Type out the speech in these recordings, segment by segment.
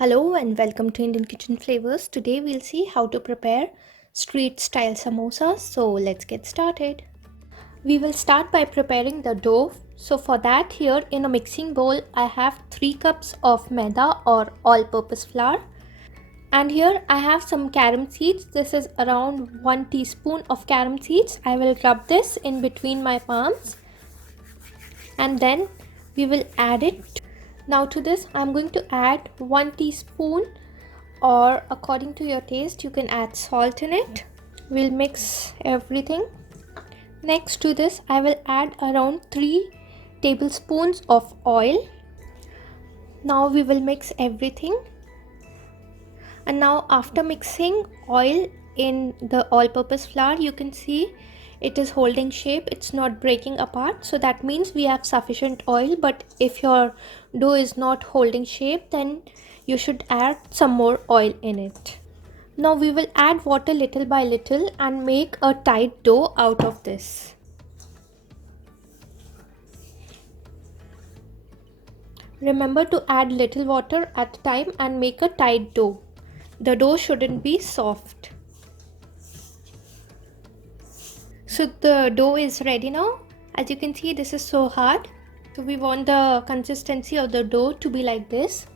Hello and welcome to Indian Kitchen Flavors. Today we'll see how to prepare street style samosas. So let's get started. We will start by preparing the dough. So for that, here in a mixing bowl I have 3 cups of maida or all purpose flour, and here I have some carom seeds. This is around 1 teaspoon of carom seeds. I will rub this in between my palms and then we will add it. Now to this I'm going to add 1 teaspoon, or according to your taste you can add salt in it. We'll mix everything. Next to this I will add around 3 tablespoons of oil. Now we will mix everything, and now after mixing oil in the all-purpose flour, you can see it is holding shape, it's not breaking apart, so that means we have sufficient oil. But if your dough is not holding shape, then you should add some more oil in it. Now we will add water little by little and make a tight dough out of this. Remember to add little water at a time and make a tight dough. The dough shouldn't be soft. So the dough is ready now. As you can see, this is so hard. So we want the consistency of the dough to be like this.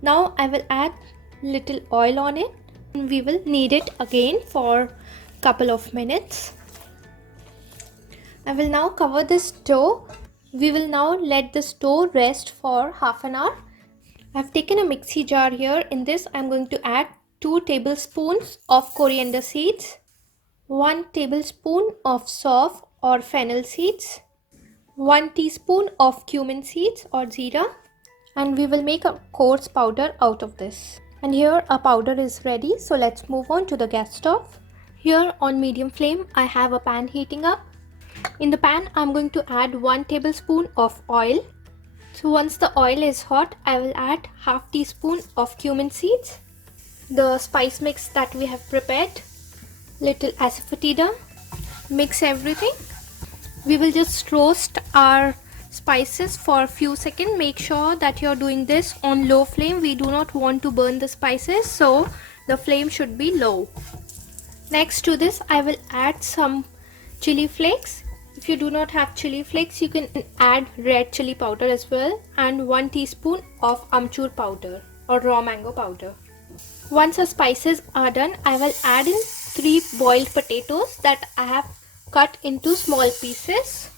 Now I will add little oil on it. We will knead it again for a couple of minutes. I will now cover this dough. We will now let this dough rest for half an hour. I've taken a mixie jar here. In this I'm going to add 2 tablespoons of coriander seeds, 1 tablespoon of sauf or fennel seeds, 1 teaspoon of cumin seeds or jeera, and we will make a coarse powder out of this. And here our powder is ready, so let's move on to the gas stove. Here on medium flame I have a pan heating up. In the pan I'm going to add 1 tablespoon of oil. So once the oil is hot, I will add half teaspoon of cumin seeds, the spice mix that we have prepared, little asafoetida. Mix everything. We will just roast our spices for a few seconds. Make sure that you're doing this on low flame. We do not want to burn the spices, so the flame should be low. Next to this I will add some chili flakes. If you do not have chili flakes, you can add red chili powder as well, and 1 teaspoon of amchur powder or raw mango powder. Once the spices are done, I will add in 3 boiled potatoes that I have cut into small pieces.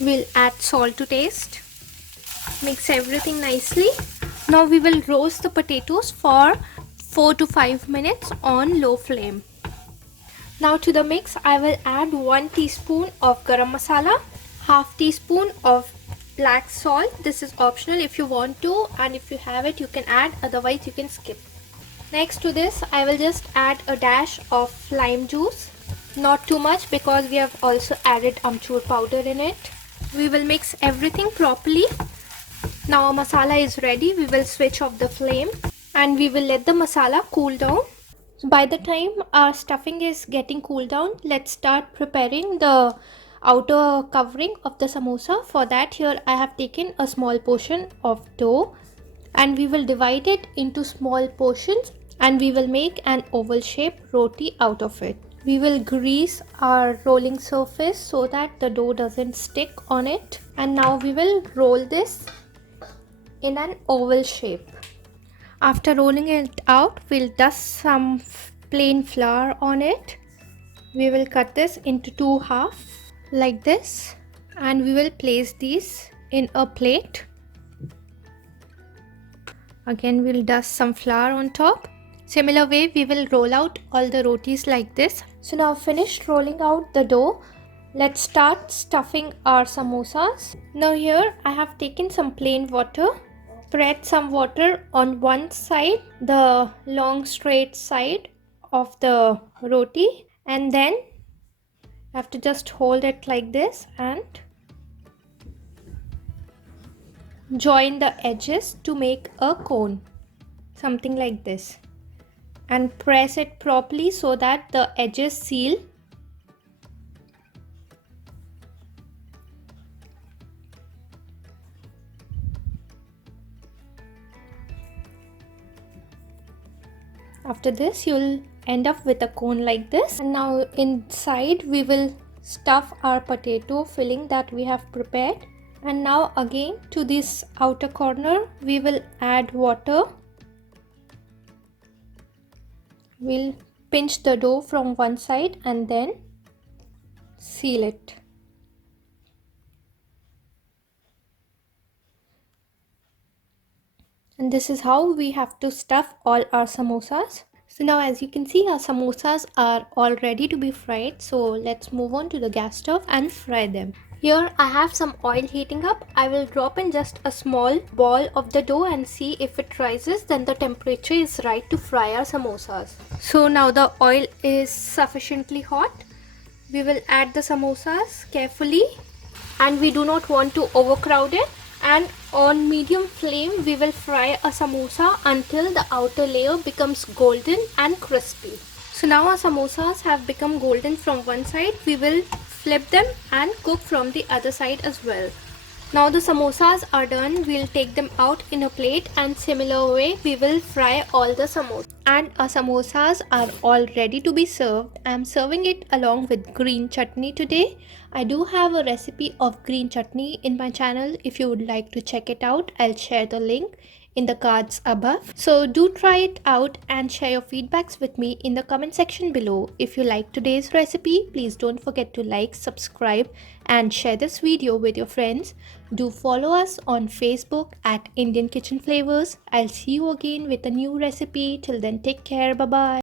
We'll add salt to taste. Mix everything nicely. Now we will roast the potatoes for 4 to 5 minutes on low flame. Now to the mix I will add 1 teaspoon of garam masala, half teaspoon of black salt. This is optional if you want to, and if you have it you can add, otherwise you can skip. Next to this I will just add a dash of lime juice. Not too much because we have also added amchur powder in it. We will mix everything properly. Now our masala is ready. We will switch off the flame and we will let the masala cool down. So by the time our stuffing is getting cooled down, let's start preparing the outer covering of the samosa. For that, here I have taken a small portion of dough and we will divide it into small portions and we will make an oval shape roti out of it. We will grease our rolling surface so that the dough doesn't stick on it, and now we will roll this in an oval shape. After rolling it out, we'll dust some plain flour on it. We will cut this into 2 halves like this, and we will place these in a plate. Again we'll dust some flour on top. Similar way we will roll out all the rotis like this. So now finished rolling out the dough, let's start stuffing our samosas. Now here I have taken some plain water. Spread some water on one side, the long straight side of the roti, and then you have to just hold it like this and join the edges to make a cone, something like this, and press it properly so that the edges seal After this, you'll end up with a cone like this. And now inside we will stuff our potato filling that we have prepared. And now again to this outer corner we will add water. We'll pinch the dough from one side and then seal it. And this is how we have to stuff all our samosas. So now as you can see, our samosas are all ready to be fried. So let's move on to the gas stove and fry them. Here I have some oil heating up. I will drop in just a small ball of the dough and see if it rises, then the temperature is right to fry our samosas. So now the oil is sufficiently hot. We will add the samosas carefully and we do not want to overcrowd it. And on medium flame we will fry a samosa until the outer layer becomes golden and crispy. So now our samosas have become golden from one side. We will flip them and cook from the other side as well. Now the samosas are done. We'll take them out in a plate and similar way we will fry all the samosas. And our samosas are all ready to be served. I'm serving it along with green chutney today. I do have a recipe of green chutney in my channel. If you would like to check it out, I'll share the link in the cards above. So do try it out and share your feedbacks with me in the comment section below. If you like today's recipe, please don't forget to like, subscribe and share this video with your friends. Do follow us on Facebook at Indian Kitchen Flavors. I'll see you again with a new recipe. Till then, take care. Bye bye.